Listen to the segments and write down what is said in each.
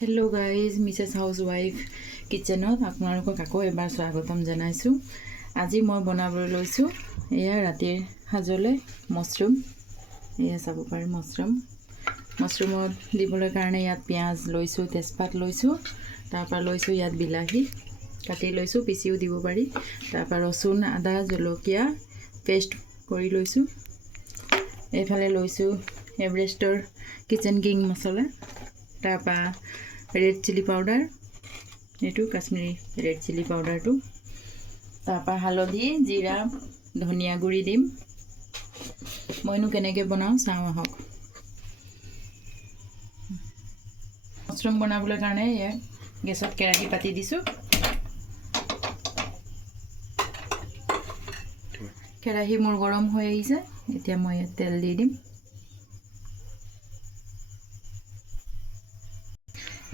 Hello' guys, Mrs house wife কিটচেনত আপোনালোকক আকৌ এবাৰ স্বাগতম জনাইছোঁ। আজি মই বনাবলৈ লৈছোঁ এয়া ৰাতিৰ সাজলৈ মছৰুম। এয়া চাব পাৰে মছৰুমত দিবলৈ কাৰণে ইয়াত পিঁয়াজ লৈছোঁ, তেজপাত লৈছোঁ, তাৰপৰা লৈছোঁ ইয়াত বিলাহী কাটি লৈছোঁ, পিচিও দিব পাৰি। তাৰপৰা ৰচুন, আদা, জলকীয়া পেষ্ট কৰি লৈছোঁ। এইফালে লৈছোঁ এভাৰেষ্টৰ কিচেন কিং মছলা, তাৰপৰা ৰেড চিলি পাউডাৰ, এইটো কাশ্মীৰী ৰেড চিলি পাউডাৰটো, তাৰপৰা হালধি, জিৰা, ধনিয়া গুড়ি দিম। মইনো কেনেকৈ বনাওঁ চাওঁ আহক। মছৰুম বনাবলৈ কাৰণে গেছত কেৰাহী পাতি দিছোঁ। কেৰাহী মোৰ গৰম হৈ আহিছে, এতিয়া মই ইয়াত তেল দি দিম।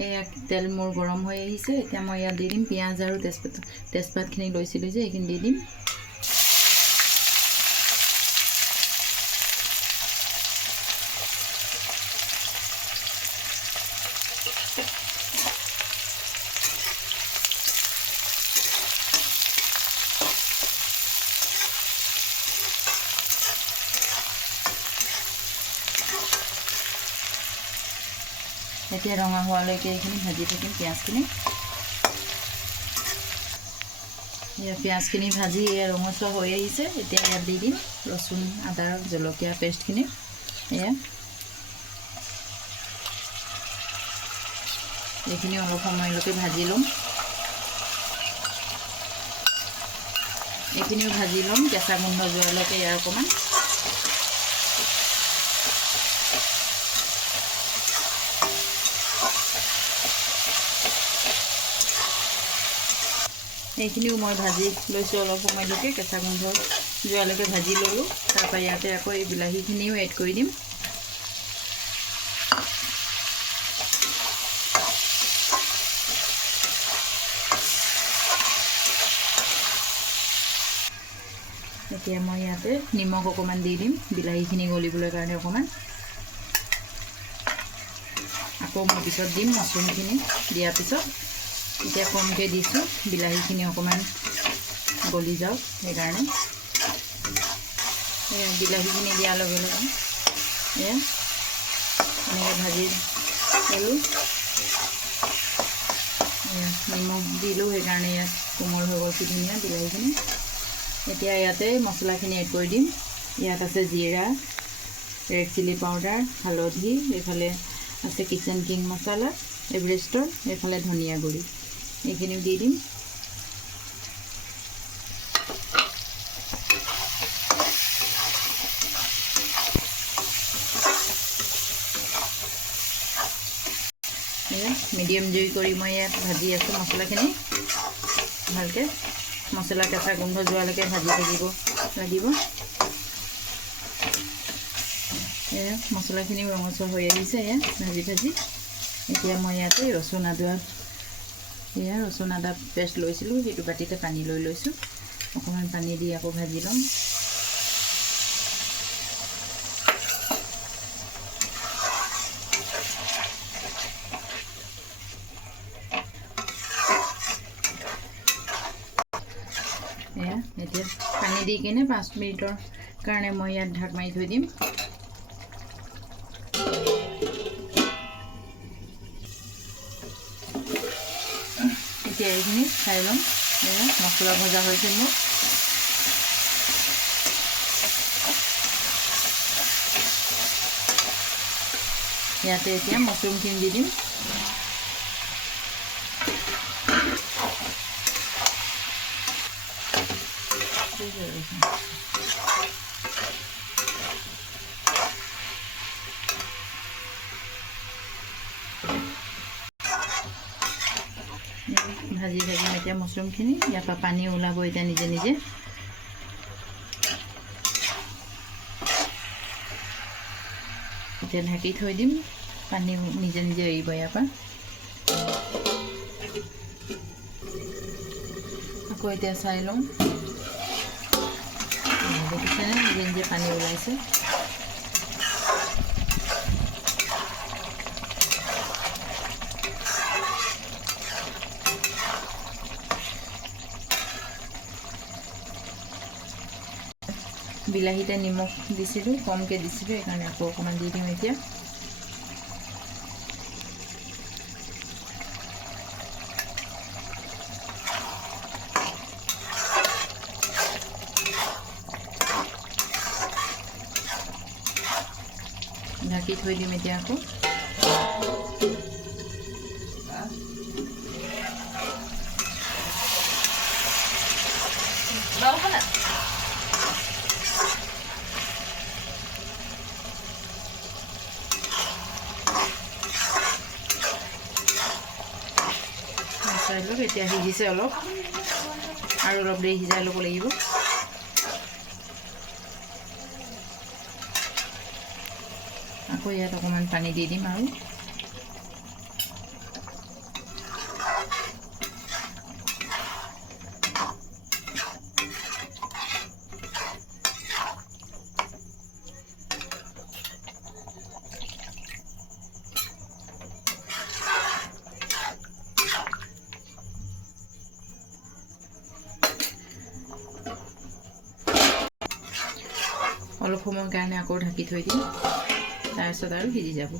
এয়া তেল মোৰ গৰম হৈ আহিছে, এতিয়া মই ইয়াত দি দিম পিঁয়াজ আৰু তেজপাতখিনি লৈছিলোঁ যে এইখিনি দি দিম। এতিয়া ৰঙা হোৱালৈকে এইখিনি ভাজি থাকিম পিঁয়াজখিনি। এয়া পিঁয়াজখিনি ভাজি ৰঙচুৱা হৈ আহিছে, এতিয়া ইয়াত দি দিম ৰচুন, আদা, জলকীয়া পেষ্টখিনি। এইখিনি অলপ সময়লৈকে ভাজি ল'ম। এইখিনিও ভাজি ল'ম কেঁচা গোন্ধ যোৱালৈকে ইয়াৰ অকণমান। এইখিনিও মই ভাজি লৈছোঁ অলপ সময়লৈকে, কেঁচা গোন্ধ যোৱালৈকে ভাজি ল'লোঁ। তাৰপৰা ইয়াতে আকৌ এই বিলাহীখিনিও এড কৰি দিম। এতিয়া মই ইয়াতে নিমখ অকণমান দি দিম বিলাহীখিনি গলিবলৈ কাৰণে অকণমান। আকৌ মই পিছত দিম মছৰুমখিনি দিয়াৰ পিছত। এতিয়া কমকৈ দিছোঁ, বিলাহীখিনি অকণমান গলি যাওক সেইকাৰণে। বিলাহীখিনি দিয়াৰ লগে লগে এনেকৈ ভাজি ল'লোঁ। নিমখ দিলোঁ সেইকাৰণে ইয়াত কোমল হৈ গ'ল কি ধুনীয়া বিলাহীখিনি। এতিয়া ইয়াতে মছলাখিনি এড কৰি দিম। ইয়াত আছে জিৰা, ৰেড চিলি পাউডাৰ, হালধি, এইফালে আছে কিচেন কিং মছলা এভাৰেষ্টৰ, এইফালে ধনিয়া গুড়ি, এইখিনিও দি দিম। মিডিয়াম জুই কৰি মই ইয়াত ভাজি আছোঁ মছলাখিনি ভালকৈ। মছলা কেঁচা গোন্ধ যোৱালৈকে ভাজি থাকিব লাগিব। মছলাখিনিও ৰঙচুৱা হৈ আহিছে ভাজি ভাজি। এতিয়া মই ইয়াতে ৰচুন আদা পেষ্ট লৈছিলোঁ, সেইটো বাতিতে পানী লৈ লৈছোঁ। অকণমান পানী দি আকৌ ভাজি ল'ম। এতিয়া পানী দি কিনে 5 মিনিটৰ কাৰণে মই ইয়াত ঢাক মাৰি থৈ দিম। এতিয়া এইখিনি খাই ল'ম। মছলা ভজা হৈছে মোৰ। ইয়াতে এতিয়া মছৰুমখিনি দি দিম। ভাজি থাকিম এতিয়া মছৰুমখিনি। ইয়াৰ পৰা পানী ওলাব এতিয়া নিজে নিজে। এতিয়া ঢাকি থৈ দিম, পানী নিজে নিজে এৰিব ইয়াৰ পৰা। আকৌ এতিয়া চাই লওঁ, দেখিছেনে নিজে নিজে পানী ওলাইছে। বিলাহীতে নিমখ দিছিলোঁ, কমকৈ দিছিলোঁ, সেইকাৰণে আকৌ অকণমান দি দিওঁ এতিয়া। ঢাকি থৈ দিম এতিয়া আকৌ। এতিয়া সিজিছে অলপ, আৰু অলপ দেৰি সিজাই ল'ব লাগিব। আকৌ ইয়াত অকণমান পানী দি দিম আৰু অলপ সময়ৰ কাৰণে আকৌ ঢাকি থৈ দিম, তাৰপিছত আৰু সিজি যাব।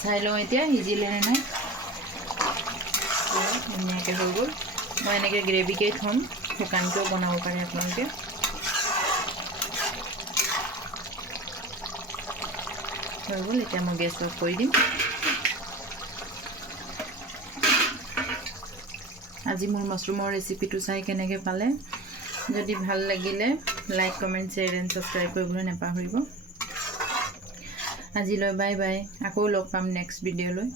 চাই লওঁ এতিয়া সিজিলেনে নাই। ধুনীয়াকৈ হৈ গ'ল। মই এনেকৈ গ্ৰেভিকেই থ'ম, শুকানকৈও বনাব পাৰে আপোনালোকে। হৈ গ'ল, এতিয়া মই গেছ অফ কৰি দিম। আজি মোৰ মাছৰুমৰ ৰেচিপিটো চাই কেনেকৈ পালে? যদি ভাল লাগিলে like, comment, share and subscribe কৰিবলৈ নাপাহৰিব। আজিলৈ বাই বাই। আকৌ লগ পাম নেক্সট ভিডিঅ'লৈ।